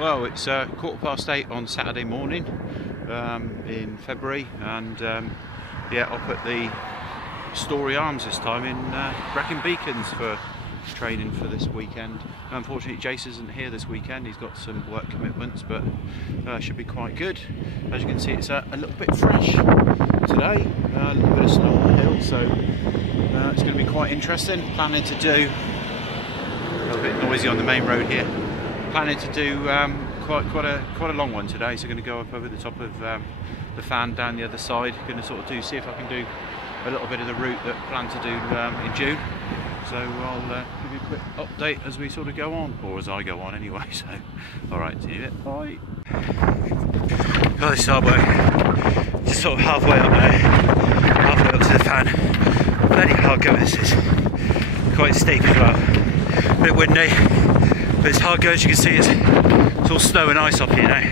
Well, it's 8:15 on Saturday morning in February, and yeah, up at the Storey Arms this time in Brecon Beacons for training for this weekend. Unfortunately, Jace isn't here this weekend. He's got some work commitments, but should be quite good. As you can see, it's a little bit fresh today, a little bit of snow on the hill, so it's going to be quite interesting. Planning to do a little bit noisy on the main road here. Planning to do quite a long one today, so going to go up over the top of the fan down the other side. Going to sort of see if I can do a little bit of the route that I plan to do in June. So I'll give you a quick update as we sort of go on, or as I go on anyway. So, all right, see you in a bit. Bye. Oh, this is hard work. Just sort of halfway up now, halfway up to the fan. Bloody hard go this is. Quite steep as well. A bit windy, but it's hard go. As you can see, it's all snow and ice up here now.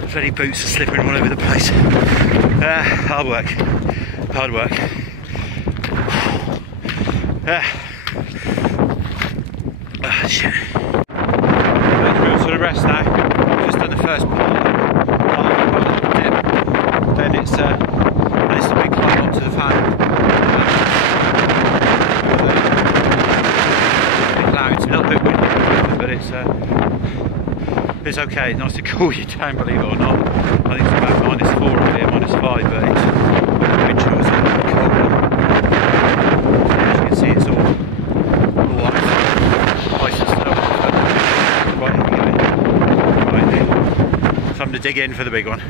The bloody boots are slipping all over the place. Hard work. Hard work. Oh shit. Let's move to the rest now. Just done the first part of the dip. Then it's a big climb up to the fan. The clouds, a little bit windy, but it's okay. It's nice to cool you down, believe it or not. I think it's about -4 up here, -5, but it's wind chill is a little bit colder. As you can see, it's all ice and snow. Quite heavy going. Right, time to dig in for the big one.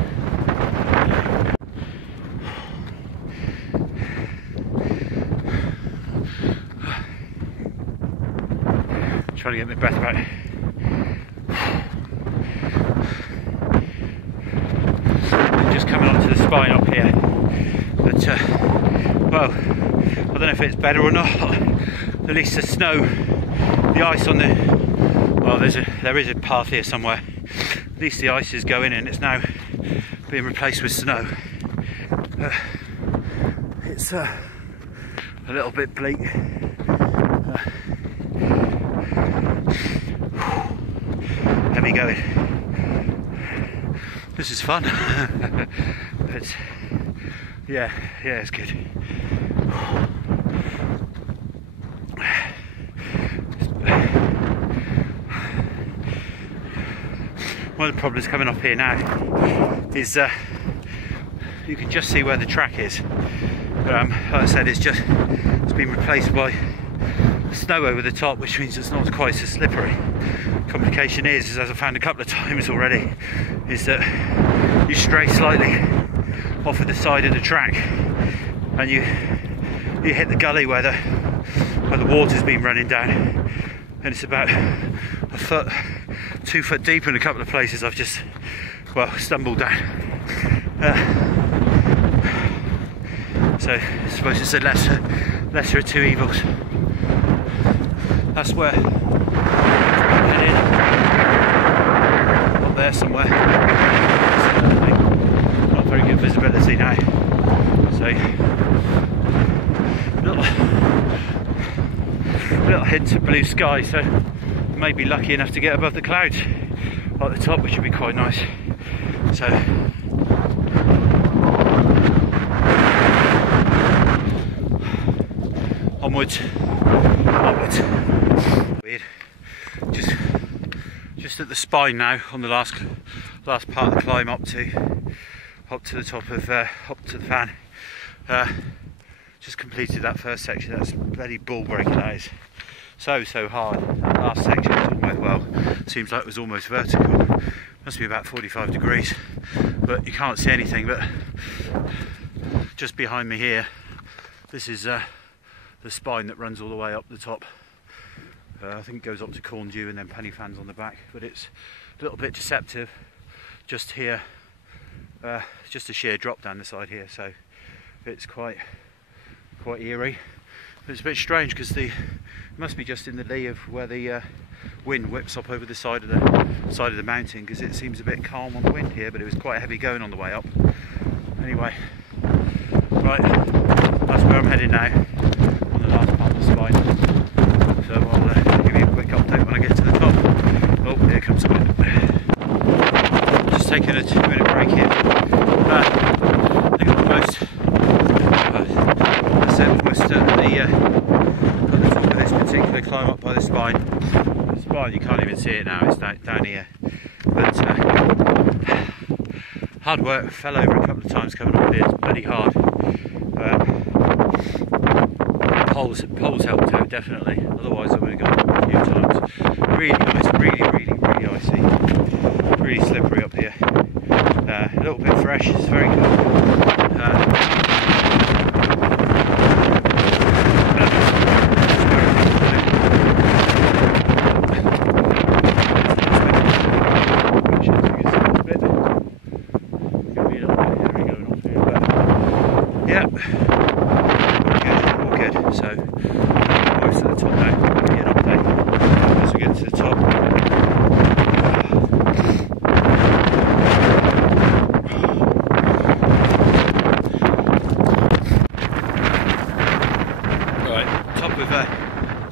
Trying to get my breath back. Just coming onto the spine up here, but well, I don't know if it's better or not. At least the snow, the ice on the, well, there is a path here somewhere. At least the ice is going in. It's now being replaced with snow. It's a little bit bleak. Heavy going. This is fun. But yeah, it's good. One of the problems coming up here now is you can just see where the track is. Like I said, it's been replaced by snow over the top, which means it's not quite so slippery. Complication is, as I've found a couple of times already, is that you stray slightly off of the side of the track and you hit the gully where the water's been running down, and it's about 2 foot deep in a couple of places. I've just, well, stumbled down. So I suppose it's a lesser of two evils. That's where I'm heading, up there somewhere. Not very good visibility now, so little hint of blue sky, so I may be lucky enough to get above the clouds at the top, which would be quite nice. So onwards. Weird. Just at the spine now, on the last part of the climb up to the top of up to the fan. Just completed that first section. That's bloody ball breaking. That is so hard. That last section was almost, well, seems like it was almost vertical. Must be about 45 degrees, but you can't see anything. But just behind me here, this is the spine that runs all the way up the top. I think it goes up to Corn Dew and then penny fans on the back, but it's a little bit deceptive just here. Just a sheer drop down the side here, so it's quite eerie. But it's a bit strange because it must be just in the lee of where the wind whips up over the side of the mountain, because it seems a bit calm on the wind here, but it was quite heavy going on the way up. Anyway, right, that's where I'm heading now, on the last part of the spine. So I'll give you a quick update when I get to the top. Oh, here here comes a bit. Just taking a 2-minute break here. I think I'm almost, I said almost at the top of this particular climb up by the spine. The spine, you can't even see it now, it's down here. But hard work, fell over a couple of times coming up here, it's bloody hard. Poles helped out definitely, otherwise I would have gone a few times. Really nice, really icy, really slippery up here. A little bit fresh, it's very good.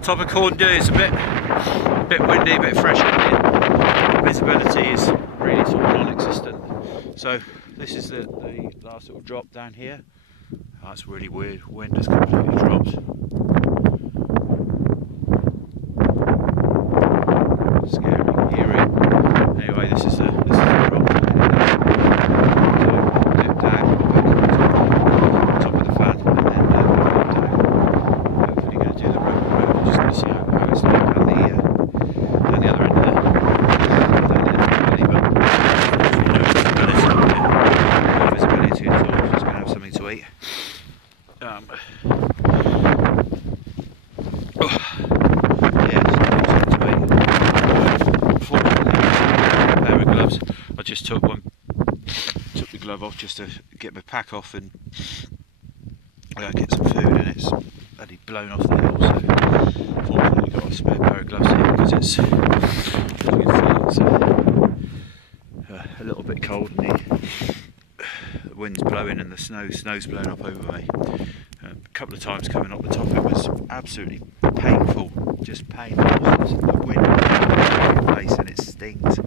Top of Corndue is a bit windy, a bit fresh in here. Visibility is really sort of non-existent. So this is the last little drop down here. That's really weird. Wind has completely dropped. Scary, eerie. Anyway, this is the drop. So dip down, top of the fan, and then down. Hopefully going to do the rope. Just going to see how it's like down the other end there. No visibility at all. Just going to have something to eat. Pair of gloves. I just took the glove off just to get my pack off and get some food, and it's bloody blown off the hill, so fortunately got a spare pair of gloves here because it's, as you can see, it's a little bit cold and the wind's blowing and the snow's blowing up over me. A couple of times coming up the top it was absolutely painful, just painful. The wind in the place and it stings.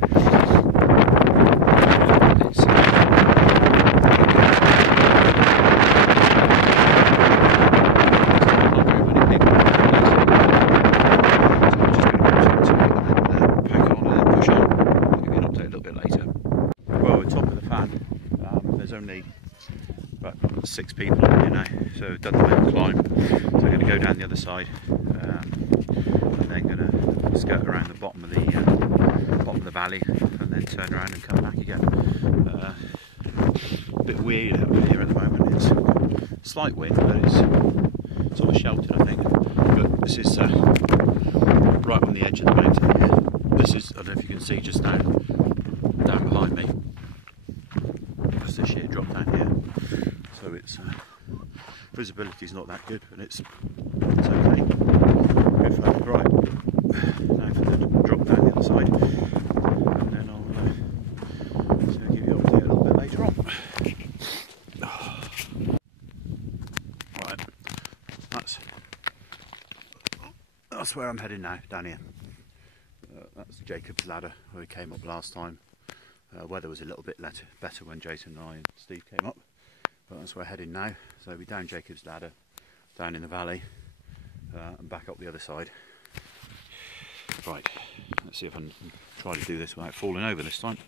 Only about 6 people on here now, so we've done the main climb, so we're going to go down the other side and then going to skirt around the bottom of the valley and then turn around and come back again. A bit weird up here at the moment. It's slight wind, but it's sort of sheltered, I think. But this is right on the edge of the mountain here. This is, I don't know if you can see just down behind me. The sheer drop down here, so it's visibility is not that good, but it's okay. Good fun. Right, now for the drop down the other side, and then I'll give you an update a little bit later on. Right, that's where I'm heading now, down here. That's Jacob's Ladder where we came up last time. Weather was a little bit better when Jason and I and Steve came up, but that's where we're heading now. So we're down Jacob's Ladder, down in the valley, and back up the other side. Right, let's see if I can try to do this without falling over this time.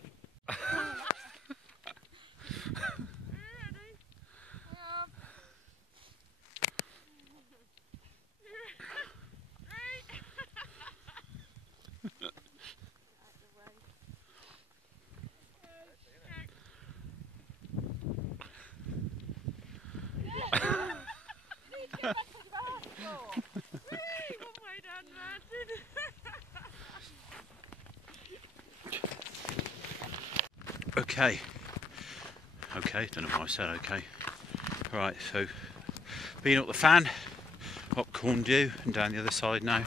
Okay, don't know why I said okay. Right, so being up the fan, up Corndue and down the other side now.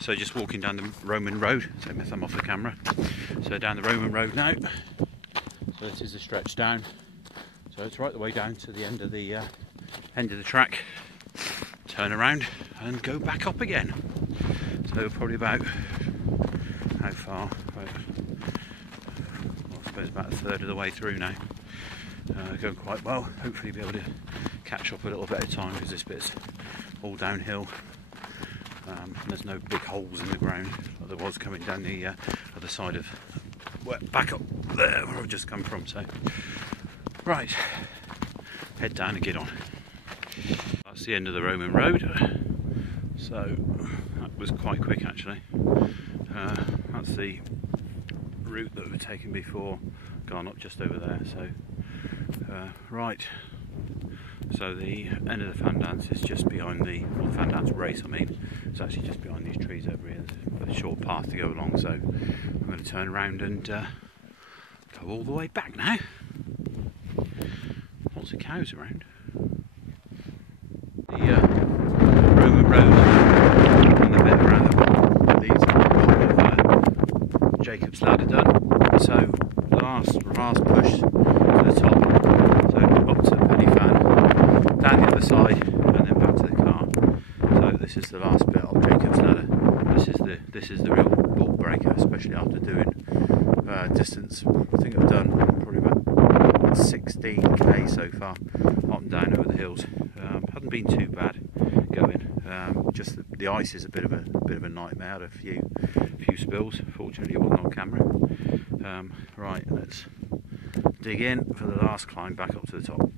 So just walking down the Roman road, take my thumb off the camera. So down the Roman road now. So this is the stretch down. So it's right the way down to the end of the track. Turn around and go back up again. So probably about, how far? About suppose about a third of the way through now. Going quite well. Hopefully be able to catch up a little bit of time because this bit's all downhill. There's no big holes in the ground like there was coming down the other side of, well, back up there where I've just come from. So, right, head down and get on. That's the end of the Roman road. So that was quite quick actually. That's the route that we've taken before, gone up just over there. So right, so the end of the Fandace is just behind the, well, Fandace race I mean, it's actually just behind these trees over here. There's a short path to go along, so I'm going to turn around and go all the way back now. Lots of cows around. The Roman road and the bit around the leads Jacob's ladder done. So last push to the top, so up to Penny Fan, down the other side, and then back to the car. So this is the last bit of Jacob's ladder. This is the real ball breaker, especially after doing distance. I think I've done probably about 16k so far, up and down over the hills. Hasn't been too bad going. Just the ice is a bit of a nightmare. I had a few spills. Fortunately, it wasn't on camera. Right, let's dig in for the last climb back up to the top.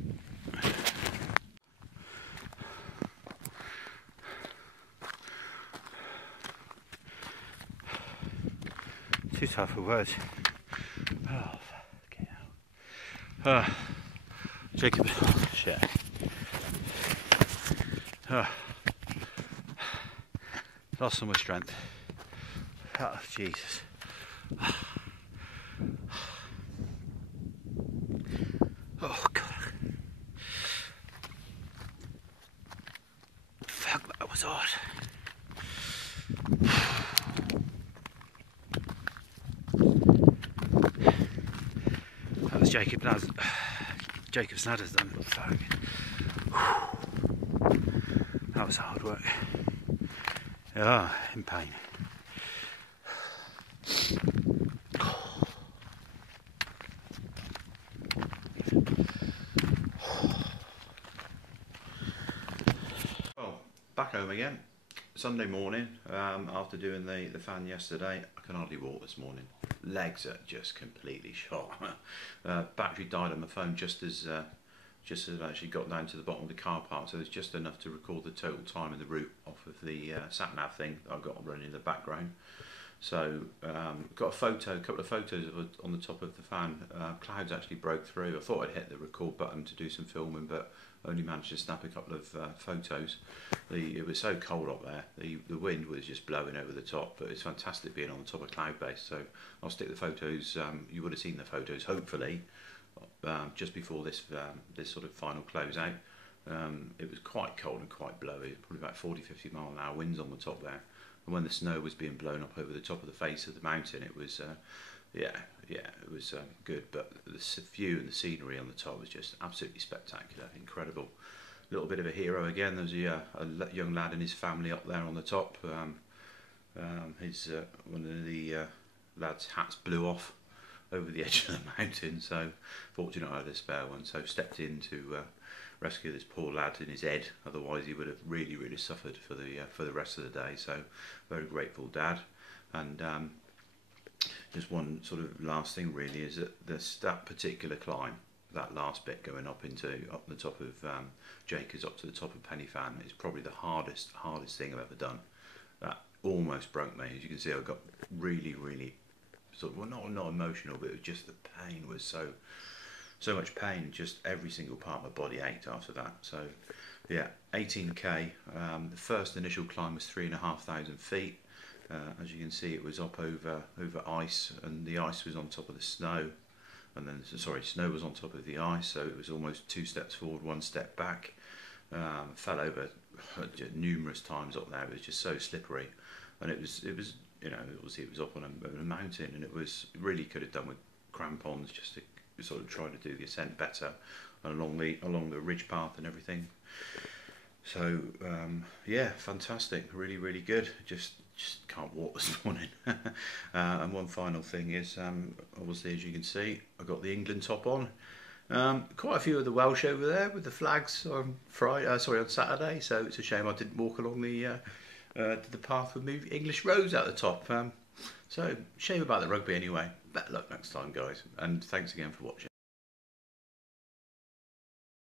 Too tough for words. Oh, fucking hell. Jacob, shit. Lost so much strength. Oh, Jesus. Oh, God. Fuck, that was hard. That was Jacob's ladder's done. Fuck. That was hard work. Oh, in pain. Well, back home again. Sunday morning, after doing the fan yesterday, I can hardly walk this morning. Legs are just completely shot. Battery died on my phone just as I actually got down to the bottom of the car park, so it's just enough to record the total time and the route off of the sat-nav thing that I've got running in the background. So got a couple of photos on the top of the fan. Clouds actually broke through. I thought I'd hit the record button to do some filming, but only managed to snap a couple of photos. It was so cold up there. The wind was just blowing over the top, but it's fantastic being on the top of cloud base. So I'll stick the photos. You would have seen the photos, hopefully, just before this sort of final close out. It was quite cold and quite blowy, probably about 40-50 mile an hour winds on the top there. And when the snow was being blown up over the top of the face of the mountain, it was it was good. But the view and the scenery on the top was just absolutely spectacular, incredible. A little bit of a hero again. There was a young lad and his family up there on the top. One of the lad's hats blew off over the edge of the mountain, so fortunately I had a spare one, so stepped in to rescue this poor lad in his head. Otherwise he would have really suffered for the rest of the day. So very grateful, Dad. And just one sort of last thing really is that that particular climb, that last bit going up the top of Jacobs up to the top of Penny Fan, is probably the hardest thing I've ever done. That almost broke me. As you can see, I got really sort of, well, not emotional, but it was just the pain was so much pain. Just every single part of my body ached after that. So yeah, 18k. The first initial climb was 3,500 feet. As you can see, it was up over ice, and the ice was on top of the snow, and then snow was on top of the ice, so it was almost 2 steps forward, 1 step back. Fell over numerous times up there. It was just so slippery, and it was obviously it was up on a mountain, and it really could have done with crampons just to sort of try to do the ascent better along the ridge path and everything. So yeah, fantastic, really good. Just just can't walk this morning. And one final thing is, obviously, as you can see, I've got the England top on. Quite a few of the Welsh over there with the flags on on Saturday. So it's a shame I didn't walk along the path with me English rose at the top. So shame about the rugby anyway. Better luck next time, guys, and thanks again for watching.